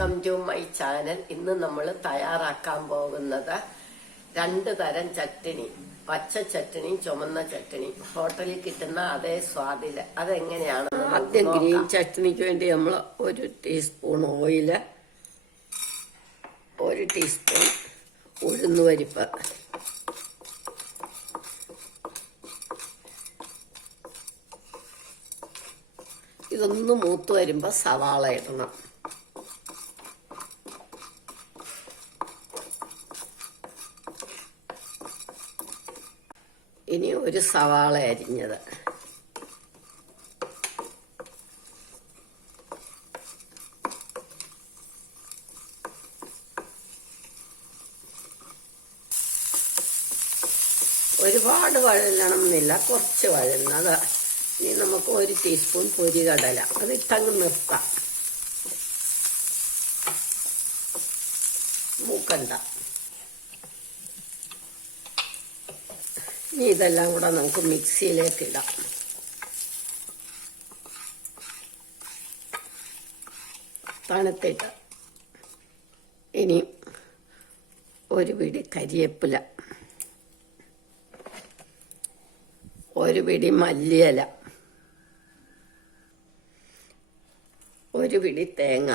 Welcome to my channel. ഇന്ന് നമ്മൾ തയ്യാറാക്കാൻ പോകുന്നത് 2 തരം ചട്നി, പച്ച ചട്നി, ചുമന്ന ചട്നി. ഹോട്ടലിൽ കിട്ടുന്ന അതേ സ്വാദില്. അതെങ്ങനെയാണെന്ന് ആദ്യം ഗ്രീൻ ചട്നിക്ക് വേണ്ടി നമ്മൾ 1 ടീസ്പൂൺ ഓയില്, 1 ടീസ്പൂൺ ഉഴുന്നുപരിപ്പ്, ഇതൊന്ന് മൂത്ത് വരുമ്പോൾ സവാള ഇടണം. ഇനി 1 സവാള അരിഞ്ഞത്, ഒരുപാട് വഴലണമെന്നില്ല, കുറച്ച് വഴലുന്നത്. ഇനി നമുക്ക് 1 ടീസ്പൂൺ പൊരികടല, അത് ഇട്ടങ്ങ് നിർത്താം, മൂക്കണ്ട. ഇനി ഇതെല്ലാം കൂടെ നമുക്ക് മിക്സിയിലേക്ക് ഇടാം. തണുത്തിട്ട് ഇനി 1 പിടി കരിവേപ്പില, 1 പിടി മല്ലിയില, 1 പിടി തേങ്ങ,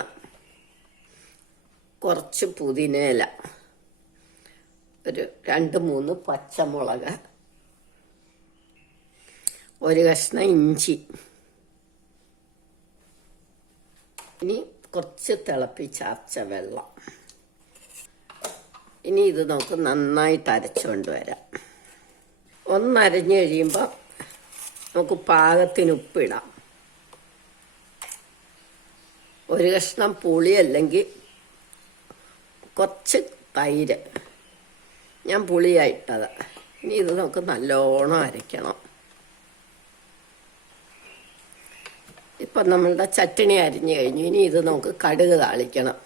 കുറച്ച് പുതിനയില, 2-3 പച്ചമുളക്, 1 കഷ്ണം ഇഞ്ചി. ഇനി കുറച്ച് തിളപ്പിച്ചരച്ച വെള്ളം. ഇനി ഇത് നമുക്ക് നന്നായിട്ട് അരച്ചുകൊണ്ട് വരാം. ഒന്നരഞ്ഞ് കഴിയുമ്പോൾ നമുക്ക് പാകത്തിന് ഉപ്പിടാം. 1 കഷ്ണം പുളി അല്ലെങ്കിൽ കുറച്ച് തൈര്, ഞാൻ പുളിയായിട്ടത്. ഇനി ഇത് നമുക്ക് നല്ലോണം അരയ്ക്കണം. ഇപ്പം നമ്മളുടെ ചട്നി അരിഞ്ഞു കഴിഞ്ഞു. ഇനി ഇത് നമുക്ക് കടുക് താളിക്കണം.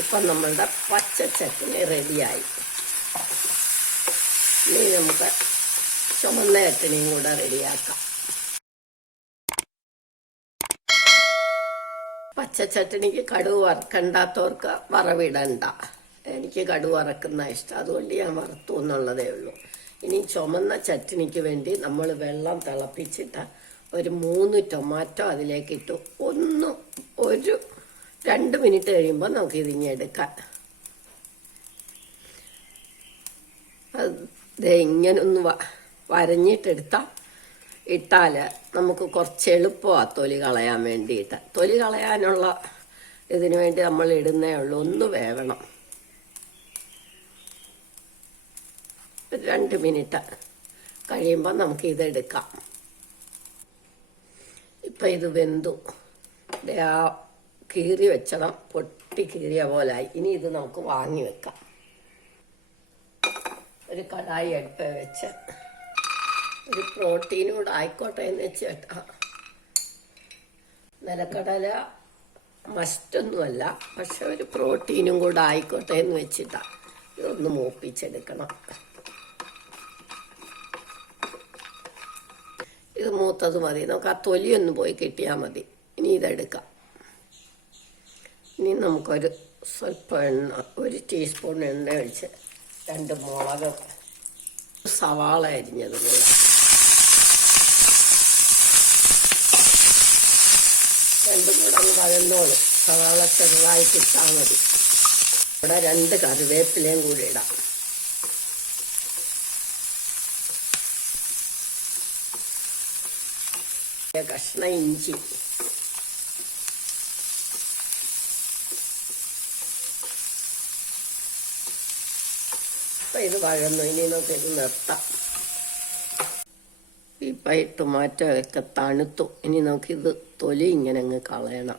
ഇപ്പം നമ്മളുടെ പച്ച ചട്നി റെഡിയായി. ഇനി നമുക്ക് ചുമന്ന ചട്നിയും കൂടെ റെഡിയാക്കാം. പച്ച ചട്നിക്ക് കടുക് വറക്കണ്ടാത്തവർക്ക് വറവിടണ്ട. എനിക്ക് കടുക് വറക്കുന്ന ഇഷ്ടം, അതുകൊണ്ട് ഞാൻ വറുത്തു എന്നുള്ളതേ ഉള്ളൂ. ഇനി ചുമന്ന ചട്നിക്ക് വേണ്ടി നമ്മൾ വെള്ളം തിളപ്പിച്ചിട്ട് 3 ടൊമാറ്റോ അതിലേക്ക് ഇട്ടു. 2 മിനിറ്റ് കഴിയുമ്പോൾ നമുക്ക് ഇതിങ്ങി എടുക്കാം. അത് ഇങ്ങനൊന്ന് ഇട്ടാൽ നമുക്ക് കുറച്ച് എളുപ്പമാണ് തൊലി കളയാൻ വേണ്ടിയിട്ട്. തൊലി കളയാനുള്ള ഇതിനു വേണ്ടി നമ്മൾ ഇടുന്നേ ഉള്ളൂ. ഒന്ന് വേവണം. 2 മിനിറ്റ് കഴിയുമ്പോൾ നമുക്ക് ഇതെടുക്കാം. ഇപ്പം ഇത് വെന്തു. ആ കീറി വെച്ചണം, പൊട്ടി കീറിയ പോലായി. ഇനി ഇത് നമുക്ക് വാങ്ങി വെക്കാം. ഒരു കടായി അടുപ്പ് വെച്ച് ഒരു പ്രോട്ടീനും കൂടെ ആയിക്കോട്ടെ എന്ന് വെച്ചിട്ടാ. നിലക്കടല മസ്റ്റൊന്നുമല്ല, പക്ഷെ ഒരു പ്രോട്ടീനും കൂടെ ആയിക്കോട്ടെ എന്ന് വെച്ചിട്ടാ. ഇതൊന്ന് മൂപ്പിച്ചെടുക്കണം. ഇത് മൂത്തത് മതി, നമുക്ക് ആ തൊലിയൊന്ന് പോയി കിട്ടിയാൽ മതി. ഇനി ഇതെടുക്കാം. ഇനി നമുക്കൊരു സ്വല്പം എണ്ണ, 1 ടീസ്പൂൺ എണ്ണ ഒഴിച്ച് 2 മുളക്, സവാള അരിഞ്ഞത് കൂടെ, രണ്ടും കൂടെ അങ്ങ് വഴന്നോളും. സവാള ചെറുതായിട്ട് ഇട്ടാൽ മതി. ഇവിടെ 2 കറിവേപ്പിലയും കൂടി ഇടാം. കഷ്ണം ഇഞ്ചി, ഇത് വഴന്നു. ഇനി നമുക്ക് ഇത് നിർത്താം. ഇപ്പം ഈ ടൊമാറ്റോ ഒക്കെ തണുത്തു. ഇനി നമുക്കിത് തൊലി ഇങ്ങനെ അങ്ങ് കളയണം.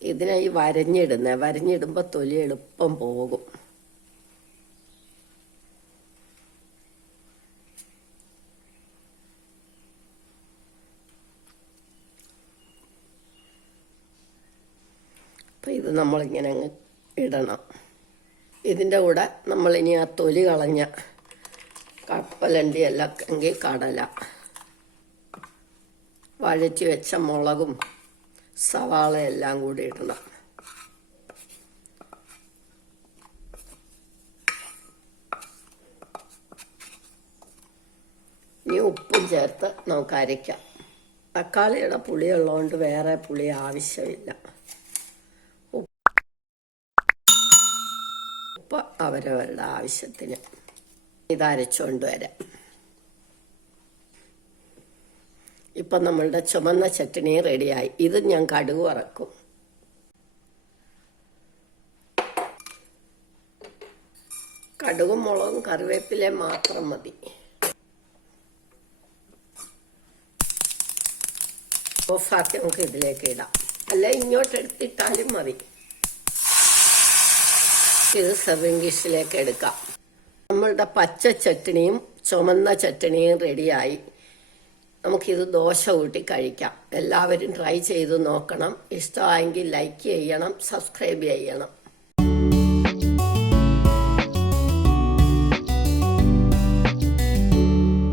ഇതിനായി വരഞ്ഞിടുമ്പോൾ തൊലി എളുപ്പം പോകും. അപ്പം ഇത് നമ്മളിങ്ങനെ അങ്ങ് ഇടണം. ഇതിൻ്റെ കൂടെ നമ്മളിനി ആ തൊലി കളഞ്ഞ കപ്പലണ്ടി എല്ലാം എങ്കിൽ കടല, വഴറ്റി വെച്ച മുളകും സവാള എല്ലാം കൂടി ഇടണം. ഇനി ഉപ്പും ചേർത്ത് നമുക്ക് അരയ്ക്കാം. തക്കാളിയുടെ പുളി ഉള്ളതുകൊണ്ട് വേറെ പുളി ആവശ്യമില്ല. ഉപ്പ് അവരവരുടെ ആവശ്യത്തിന്. ഇത് അരച്ചുകൊണ്ട് വരാം. ഇപ്പം നമ്മളുടെ ചുമന്ന ചട്നി റെഡിയായി. ഇത് ഞാൻ കടുക് വറക്കും. കടുകും മുളകും കറിവേപ്പിലയും മാത്രം മതി. ഓഫാക്കി നമുക്ക് ഇതിലേക്ക് ഇടാം, അല്ല ഇങ്ങോട്ട് എടുത്തിട്ടാലും മതി. ഇത് സെർവിങ് ഡിഷിലേക്ക് എടുക്കാം. നമ്മളുടെ പച്ച ചട്നിയും ചുമന്ന ചട്നിയും റെഡിയായി. നമുക്കിത് ദോശ കൂട്ടി കഴിക്കാം. എല്ലാവരും ട്രൈ ചെയ്ത് നോക്കണം. ഇഷ്ടമായെങ്കിൽ ലൈക്ക് ചെയ്യണം, സബ്സ്ക്രൈബ് ചെയ്യണം.